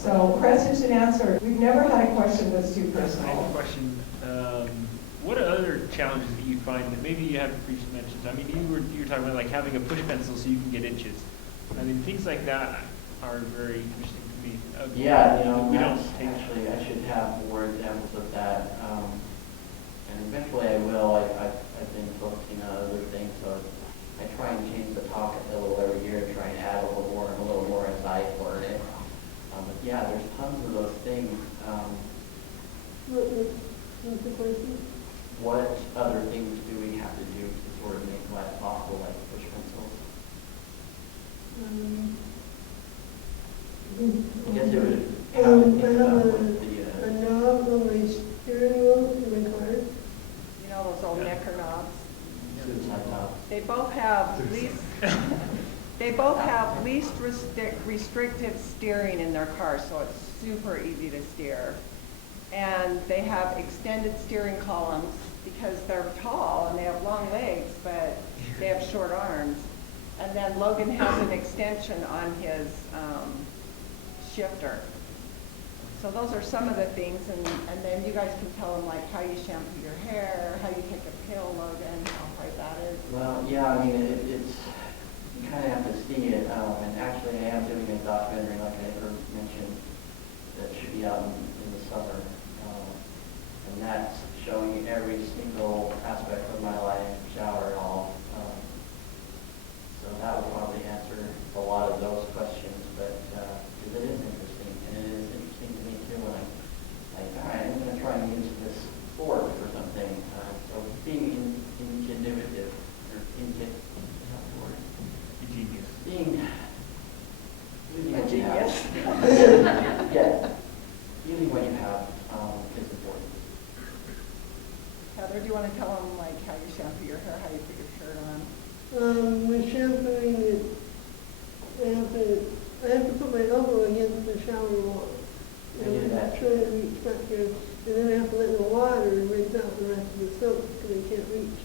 So question and answer. We've never had a question that's too I have personal. a question. What are other challenges that you find that maybe you haven't previously mentioned? I mean, you were talking about like having a push pencil so you can get inches. I mean, things like that are very interesting to me. Yeah, you know, we that's don't take. actually, I should have more examples of that. And eventually I will. I've been focusing on other things, so I try and change the talk a little every year, try and add a little more as I learn it. But yeah, there's tons of those things. What's the question? What other things do we have to do to sort of make life possible, like push pencils? I guess it would I have a knob on my steering wheel in my car. You know those old necker knobs? Suicide knobs. They both have least restrictive steering in their car, so it's super easy to steer. And they have extended steering columns because they're tall and they have long legs, but they have short arms. And then Logan has an extension on his shifter. So those are some of the things, and then you guys can tell them like how you shampoo your hair, how you take a pill, Logan, how hard that is. Well, yeah, I mean, it's, you kind of have to see it, and actually I am doing a documentary, like I mentioned, that should be out in the summer, and that's showing every single aspect of my life, shower and all. So that will probably answer a lot of those questions, but because it is interesting, and it is interesting to me too when I'm like, all right, I'm going to try and use this fork for something. So being ingenuitive, or ingenious, being using what you have. Yeah, using what you have is important. Heather, do you want to tell them like how you shampoo your hair, how you put your shirt on? With shampooing it, I have to put my elbow against the shower wall. I do that. Try to reach back here, and then I have to let the water rinse out the rest of the soap because I can't reach.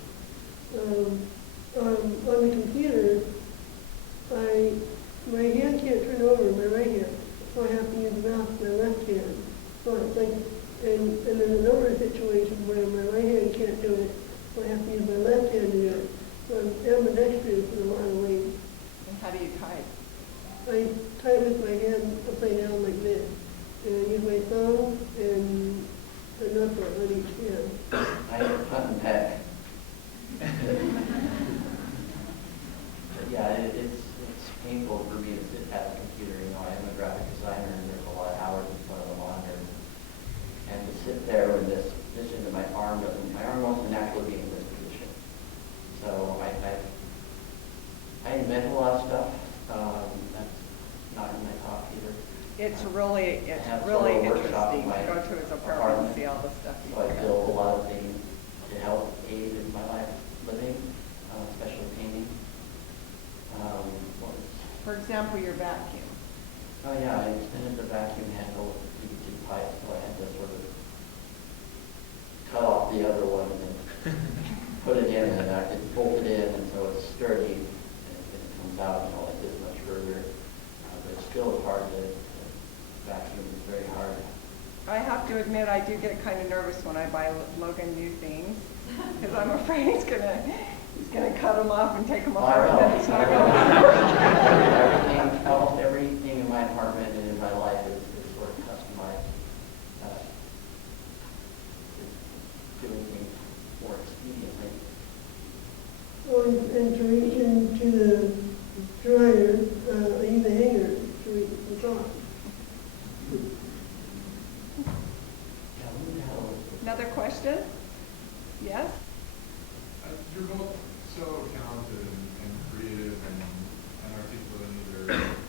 On the computer, my hand can't turn over my right hand, so I have to use the mouse with my left hand. So it's like, and there's another situation where my right hand can't do it, so I have to use my left hand to do it. So I'm ambidextrous in a lot of ways. And how do you type? I type with my hand upside down like this. And I use my thumb and a knuckle on each hand. I have a cut and pack. But yeah, it's painful for me to sit at the computer. You know, I am a graphic designer, and there's a lot of hours in front of the monitor. And to sit there in this position that my arm wants to naturally be in this position. So I invent a lot of stuff. That's not in my talk either. It's really interesting to go to his apartment and see all the stuff he's So I got. build a lot of things to help aid in my life living, especially painting. For example, your vacuum. Oh yeah, I extended the vacuum handle with the PVC pipe, so I had to sort of cut off the other one and put it in, and I could bolt it in, and so it's sturdy, and it comes out, you know, like this much further. But it's still hard to vacuum. It's very hard. I have to admit, I do get kind of nervous when I buy Logan new things, because I'm afraid he's gonna cut them off and take them apart, and then it's not gonna work. Almost everything in my apartment and in my life is sort of customized. Doing things more expediently. And to reach into the dryer, I use a hanger to reach the top. Another question? Yes? You're both so talented and creative and articulate in either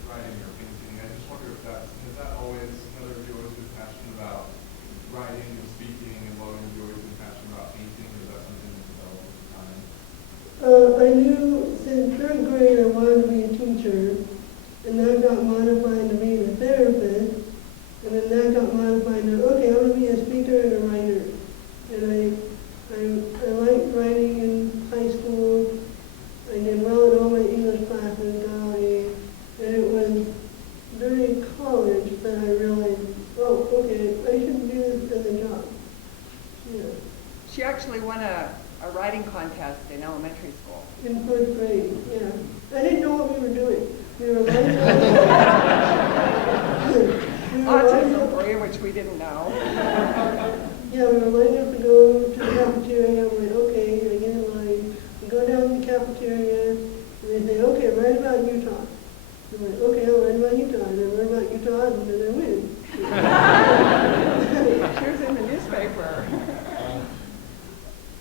writing or painting. I just wonder if has that always, Heather, have you always been passionate about writing and speaking, and Logan, have you always been passionate about painting, or is that something that's developed over time? I knew since third grade I wanted to be a teacher, and that got modified to being a therapist, and then that got modified to, okay, I'm going to be a speaker and a writer. And I liked writing in high school. I did well in all my English classes, got all A's. And it was during college that I realized contest in elementary school. In 4th grade, yeah. I didn't know what we were doing. We were lined up. Autism for you, which we didn't know. Yeah, we were lined up to go to the cafeteria. We went, okay, I get in line. We go down the cafeteria, and they say, okay, write about Utah. I went, okay, I'll write about Utah. And I write about Utah, and then I win. She was in the newspaper.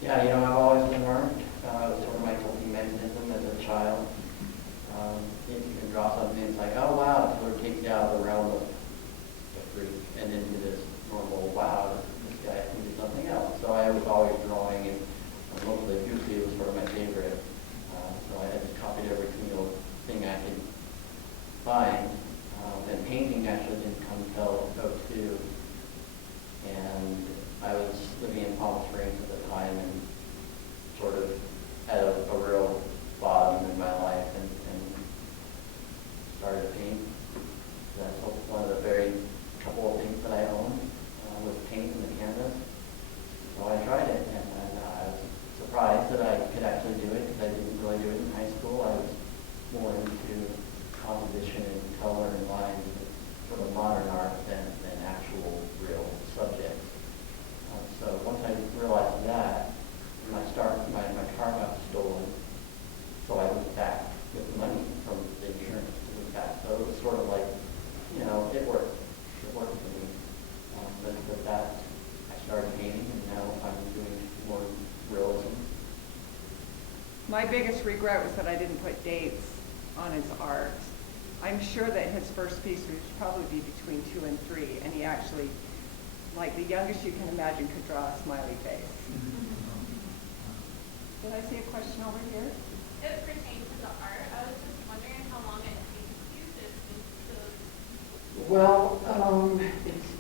Yeah, you know, I've always learned, it was sort of my coping mechanism as a child. If you can draw something, it's like, oh wow, it sort of takes you out of the realm of the freak and into this normal, wow, this guy can do something else. So I was always drawing, and mostly Goofy was sort of my favorite. So I just copied every single thing I could find. And painting actually didn't come until '02. And I was living in Palm Springs at the time and sort of at a real bottom in my life and started to paint. That's one of the very couple of things that I owned was paint and the canvas. So I tried it and I was surprised that I could actually do it because I didn't really do it in high school. I was more into composition and color and lines, sort of modern art than actual real subjects. So once I realized that, my car got stolen, so I was back with money from the insurance to move back. So it was sort of like, you know, it worked. It worked for me. But that, I started painting, and now I'm doing more realism. My biggest regret was that I didn't put dates on his art. I'm sure that his first piece would probably be between 2 and 3, and he actually, like the youngest you can imagine, could draw a smiley face. Did I see a question over here? It pertains to the art. I was just wondering how long it takes you to Well,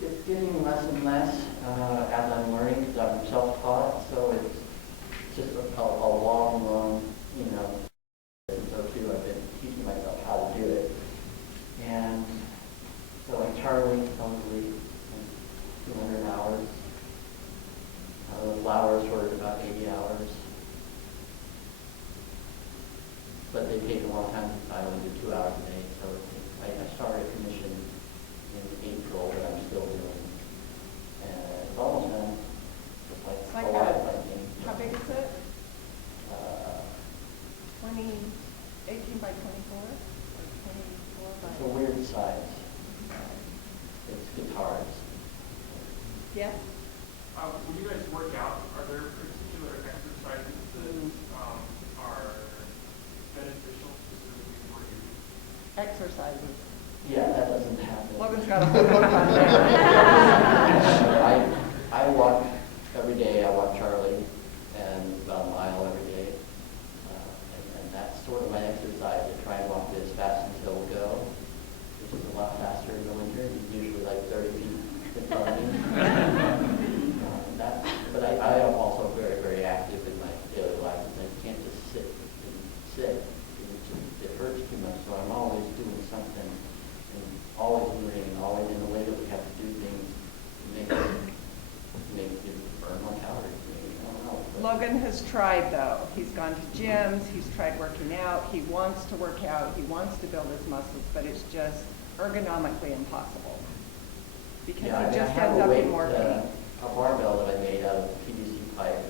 it's getting less and less as I'm learning because I'm self-taught, so it's just a long, you know, so too I've been teaching myself how to do it. And so like Charlie, probably 200 hours. The flowers were about 80 hours. But they take a long time. I only do 2 hours a day, so I started a commission in April that I'm still doing. And it's almost done. It's like a lot of things. How big is it? 18 18 by 24? Or 24 by... It's a weird size. It's guitars. Yes? When you guys work out, are there particular exercises that are beneficial specifically for you? Exercises. Yeah, that doesn't happen. Logan's got a whole book on there. I walk every day. I walk Charlie and about a mile every day. And that's sort of my exercise. I try and walk as fast as he'll go, which is a lot faster in the winter. He's usually like 30 feet in front of me. But I am also very, very active in my daily life. I can't just sit and sit. It hurts too much. So I'm always doing something and always moving and always in the way that we have to do things to make you burn more calories. Maybe. I don't know. But Logan has tried, though. He's gone to gyms. He's tried working out. He wants to work out. He wants to build his muscles, but it's just ergonomically impossible because yeah, he just I have ends a up weight, in more pain. A barbell that I made out of PVC pipe.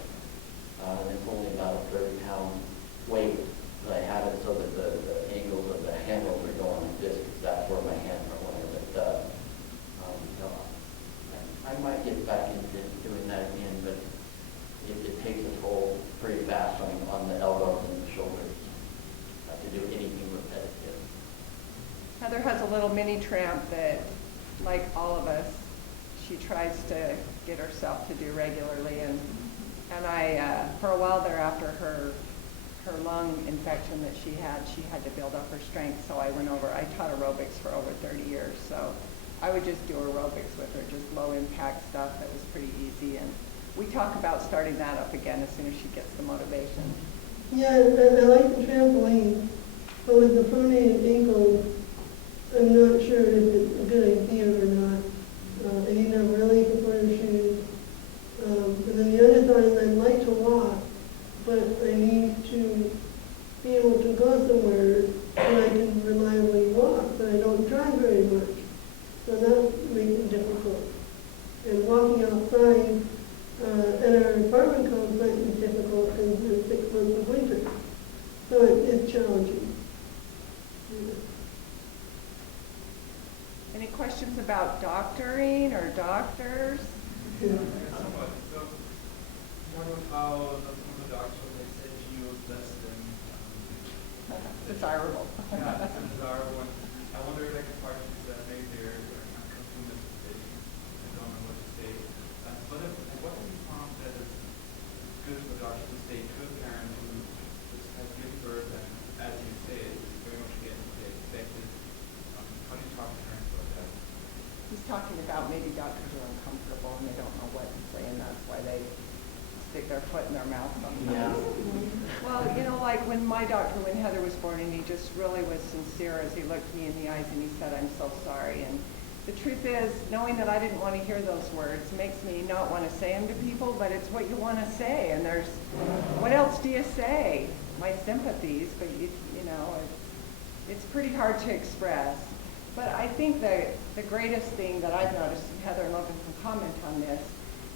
And it's only about a 30-pound weight, but I have it so that the angles of the handles are going like this, because that's where my hands are when I lift up. So I might get back into doing that again, but it takes a toll pretty fast on the elbows and the shoulders to do anything repetitive. Heather has a little mini tramp that, like all of us, she tries to get herself to do regularly, and I for a while thereafter her lung infection that she had to build up her strength, so I went over. I taught aerobics for over 30 years, so I would just do aerobics with her, just low impact stuff that was pretty easy, and we talk about starting that up again as soon as she gets the motivation. Yeah, and I like the trampoline, but with the pronated ankle, I'm not sure if it's a good idea or not. I need to have really supportive shoes. And then the other thought is I'd like to walk, but I need to be able to go somewhere where I can reliably walk, but I don't drive very much. So that makes it difficult. And walking outside at our apartment complex is difficult because there's 6 months of winter. So it's challenging. Any questions about doctoring or doctors? Somewhat. So, one of how some of the doctors, when they said you less than Desirable. yeah, it's desirable. And I wonder, like, a part is that maybe they're not consumers of patients. I don't know what to say. But what have you found that is good for doctors to say to a parent who just has given birth and, as you say, is very much getting what they expected? How do you talk to parents about that? He's talking about maybe doctors are uncomfortable and they don't know what to say, and that's why they stick their foot in their mouth sometimes. Yeah. Well, you know, like when my doctor, when Heather was born, and he just really was sincere as he looked me in the eyes and he said, "I'm so sorry." And the truth is, knowing that I didn't want to hear those words makes me not want to say them to people, but it's what you want to say. And there's, what else do you say? My sympathies, but you know, it's pretty hard to express. But I think the greatest thing that I've noticed, and Heather and Logan can comment on this,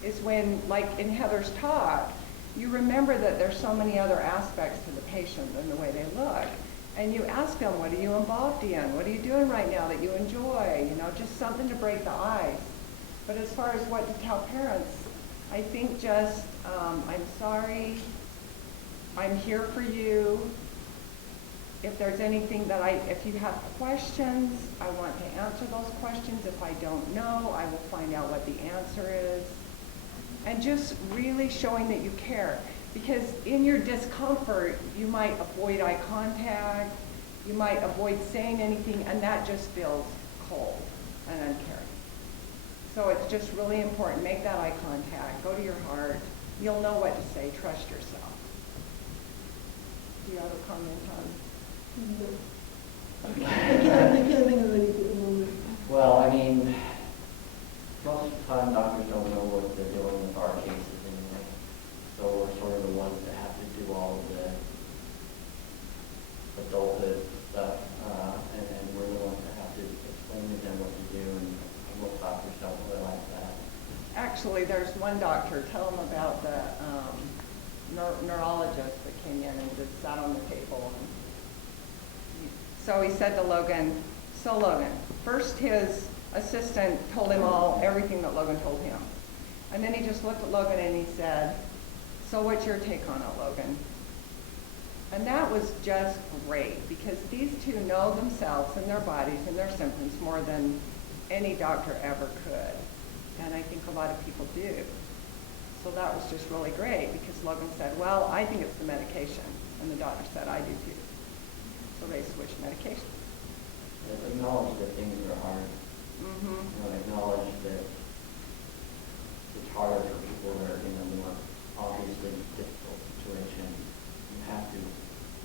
is when, like in Heather's talk, you remember that there's so many other aspects to the patient than the way they look. And you ask them, what are you involved in? What are you doing right now that you enjoy? You know, just something to break the ice. But as far as what to tell parents, I think just, I'm sorry, I'm here for you. If there's anything that if you have questions, I want to answer those questions. If I don't know, I will find out what the answer is. And just really showing that you care. Because in your discomfort, you might avoid eye contact, you might avoid saying anything, and that just feels cold and uncaring. So it's just really important. Make that eye contact. Go to your heart. You'll know what to say. Trust yourself. Do you have a comment on? No. I can't think of anything at the moment. Well, I mean, most of the time doctors don't know what they're doing with our cases anyway. So we're sort of the ones that have to do all of the adulthood stuff, and we're the ones that have to explain to them what to do, and most doctors don't really like that. Actually, there's one doctor, tell him about the neurologist that came in and just sat on the table. And so he said to Logan, so Logan, first his assistant told him everything that Logan told him. And then he just looked at Logan and he said, so what's your take on it, Logan? And that was just great, because these two know themselves and their bodies and their symptoms more than any doctor ever could. And I think a lot of people do. So that was just really great, because Logan said, well, I think it's the medication. And the doctor said, I do too. So they switched medication. Acknowledge that things are hard. Mm-hmm. You know, acknowledge that it's harder for people that are in a more obviously difficult situation. You have to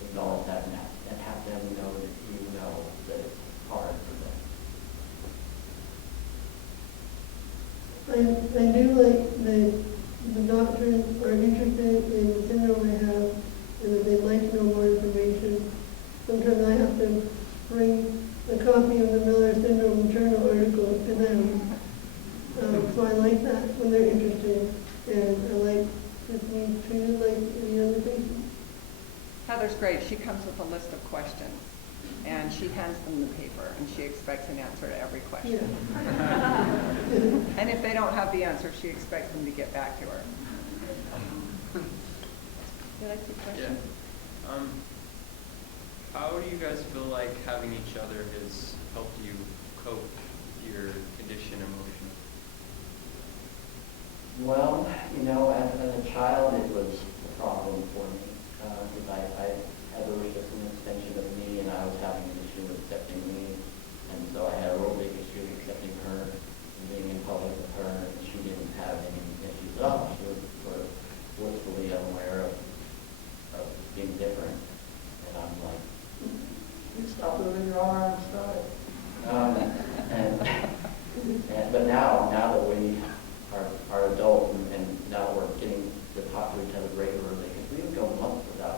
acknowledge that and have them know that you know that it's hard for them. I do like that the doctors are interested in the syndrome I have and that they'd like to know more information. Sometimes I have to bring a copy of the Miller Syndrome Journal article to them. So I like that when they're interested, and I like to be treated like any other patient. Heather's great. She comes with a list of questions, and she hands them the paper, and she expects an answer to every question. Yeah. And if they don't have the answer, she expects them to get back to her. Did I see a question? Yeah. How do you guys feel like having each other has helped you cope with your condition emotionally? Well, you know, as a child, it was a problem for me, because Heather was just an extension of me, and I was having an issue with accepting me, and so I had a real big issue with accepting her, and being in public with her, and she didn't have any issues at all. She was sort of blissfully unaware of being different, and I'm like, you stop moving your arms, stop it. But now that we are adults, and now we're getting to talk to each other regularly, because we would go months without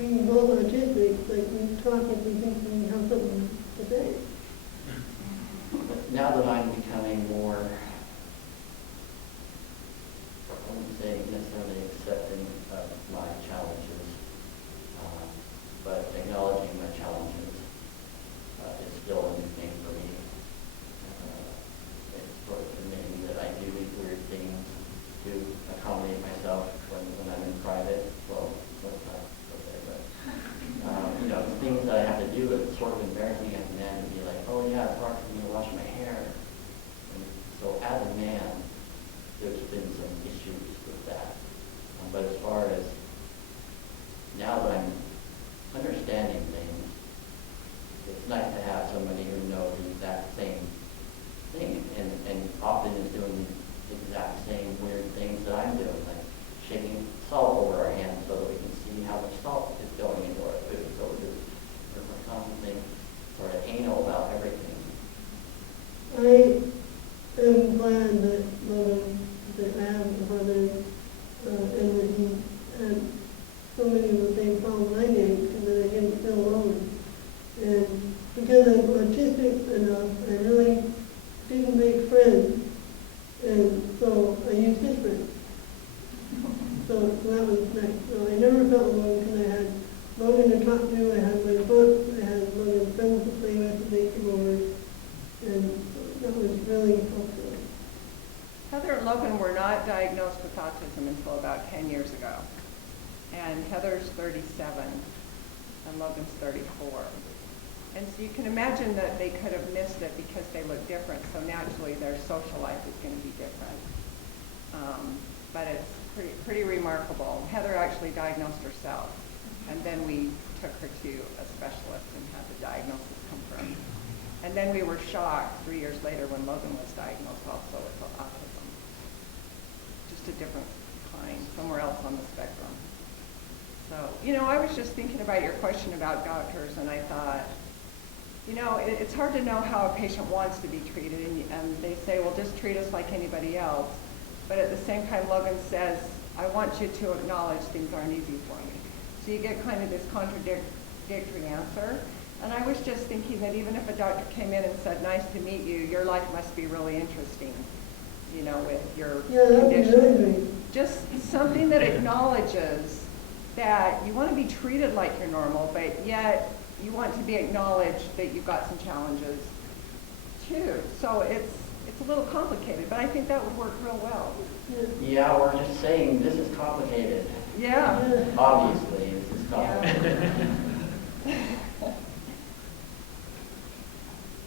being both autistic, like we talk if we think we have something to say. But now that I'm becoming more, I wouldn't say necessarily accepting of my challenges, but acknowledging my challenges is still a new thing for me. It's sort of admitting that I do these weird things to accommodate myself when I'm in private. Well, sometimes, okay, but you know, the things that I have to do, it's sort of embarrassing as a man to be like, oh yeah, Brock, I'm going to wash my hair. And so as a man, there's been some issues with that. But as far as now that I'm understanding things, it's nice to have somebody who knows the exact same thing and often is doing the exact same weird things that I'm doing, like shaking salt over our hands so that we can see how much salt is going into our food. So we're constantly sort of anal about everything. I am glad that Logan, that I have a brother, and that he had so many of the same problems I did, and that I didn't feel alone. And because I'm autistic enough, I really didn't make friends, and so I used his friends. So that was nice. So I never felt alone because I had Logan to talk to, I had my book, I had Logan's friends to play with, and they came over, and that was really helpful. Heather and Logan were not diagnosed with autism until about 10 years ago. And Heather's 37 and Logan's 34. And so you can imagine that they could have missed it because they look different, so naturally their social life is going to be different. But it's pretty remarkable. Heather actually diagnosed herself, and then we took her to a specialist and had the diagnosis come from. And then we were shocked 3 years later when Logan was diagnosed also with autism. Just a different kind, somewhere else on the spectrum. So, you know, I was just thinking about your question about doctors, and I thought, you know, it's hard to know how a patient wants to be treated, and they say, well, just treat us like anybody else. But at the same time, Logan says, I want you to acknowledge things aren't easy for me. So you get kind of this contradictory answer. And I was just thinking that even if a doctor came in and said, nice to meet you, your life must be really interesting, you know, with your condition. Really great. Just something that acknowledges that you want to be treated like you're normal, but yet you want to be acknowledged that you've got some challenges too. So it's a little complicated, but I think that would work real well. Yeah, we're just saying this is complicated. Yeah. Obviously, this is complicated.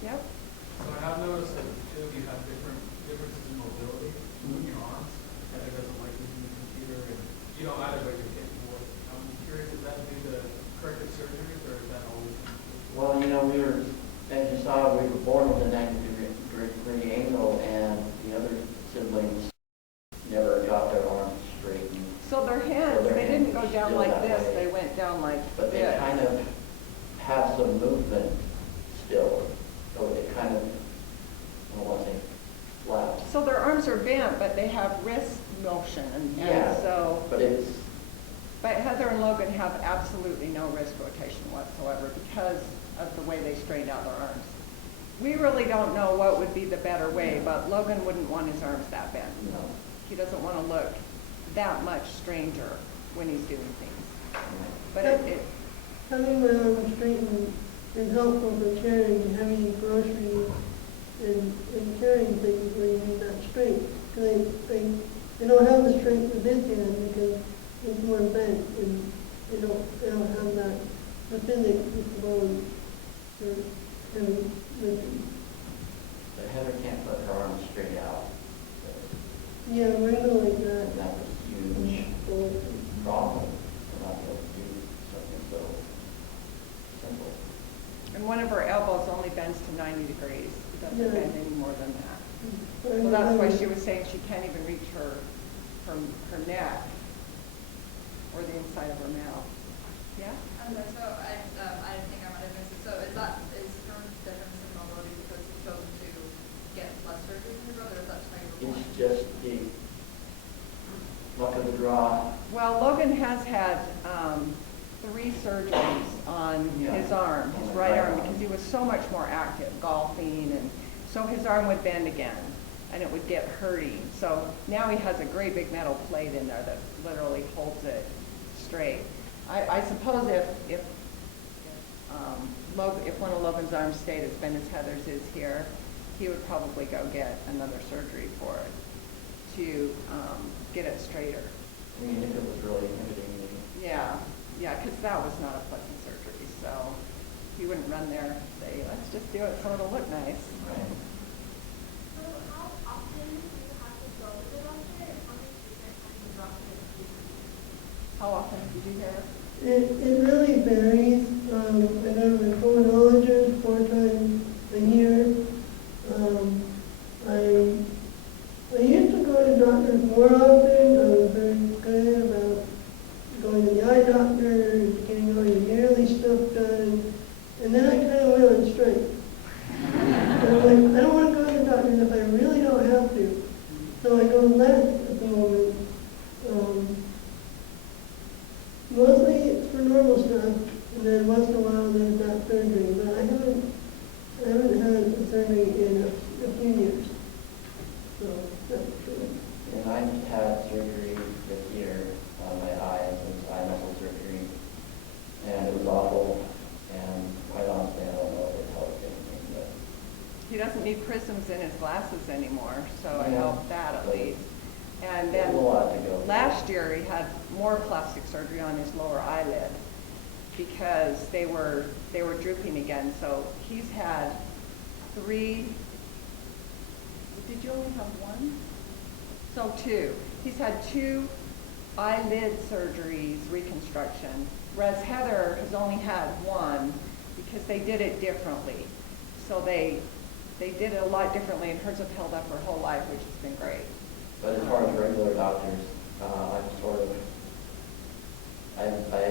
Yep. So I have noticed that two of you have differences in mobility with your arms. Heather doesn't like using the computer, and you don't either, but you're getting more. I'm curious, is that due to corrective surgeries, or is that always? Well, you know, as you saw, we were born with a 90-degree angle, and the other siblings never got their arms straightened. So their hands, they didn't go down still like that this, way. they went down like But they this. kind of have some movement still. So they kind of, I don't want to say flat. So their arms are bent, but they have wrist motion, and Yeah, so. but Heather and Logan have absolutely no wrist rotation whatsoever because of the way they straighten out their arms. We really don't know what would be the better way, but Logan wouldn't want his arms that bent. No. He doesn't want to look that much stranger when he's doing things. But Having my arms straightened is helpful for carrying heavy groceries and carrying things where you need that strength. Because I don't have the strength of this hand because it's more bent, and I don't have that, the physics with the bone for heavy lifting. But Heather can't put her arms straight out. Yeah, we're going like that. And that was a huge problem. We're not able to do something so simple. and one of her elbows only bends to 90 degrees. It doesn't Yeah. bend any more than that. Mm-hmm. So that's why she was saying she can't even reach her neck or the inside of her mouth. Yeah? So I think I might have missed it. So is her difference in mobility because you chose to get less surgery than your brother, or is that just how you were born? It's just the luck of the draw. Well, Logan has had 3 3 surgeries on his arm, his right arm, because he was so much more active, golfing, and so his arm would bend again, and it would get hurting. So now he has a great big metal plate in there that literally holds it straight. I suppose if one of Logan's arms stayed as bent as Heather's is here, he would probably go get another surgery for it to get it straighter. I mean, if it was really inhibiting you. Yeah, because that was not a pleasant surgery, so he wouldn't run there and say, let's just do it so it'll look nice. Right. So how often do you have to go to the doctor, and how many treatments have the doctor given? How often did you hear? It really varies. I go to my pulmonologist 4 times a year. I used to go to doctors more often. I was very good about going to the eye doctor, getting all your yearly stuff done, and then I kind of went on strike. And I'm like, I don't want to go to the doctor if I really don't have to. So I go less at the moment. Mostly it's for normal stuff, and then once in a while there's that surgery, but I haven't had a surgery in a few years. So that's true. And I just had surgery this year on my eye, some eye muscle surgery, and it was awful, and quite honestly, I don't know if it helped anything, but. He doesn't need prisms in his glasses anymore, so I Yeah. hope that at least. And There's then a lot to go through. last year he had more plastic surgery on his lower eyelid because they were drooping again. So he's had 3. Did you only have 1? So 2. He's had 2 eyelid surgeries, reconstruction, whereas Heather has only had 1 because they did it differently. So they did it a lot differently, and hers have held up her whole life, which has been great. But as far as regular doctors, I'm sort of, I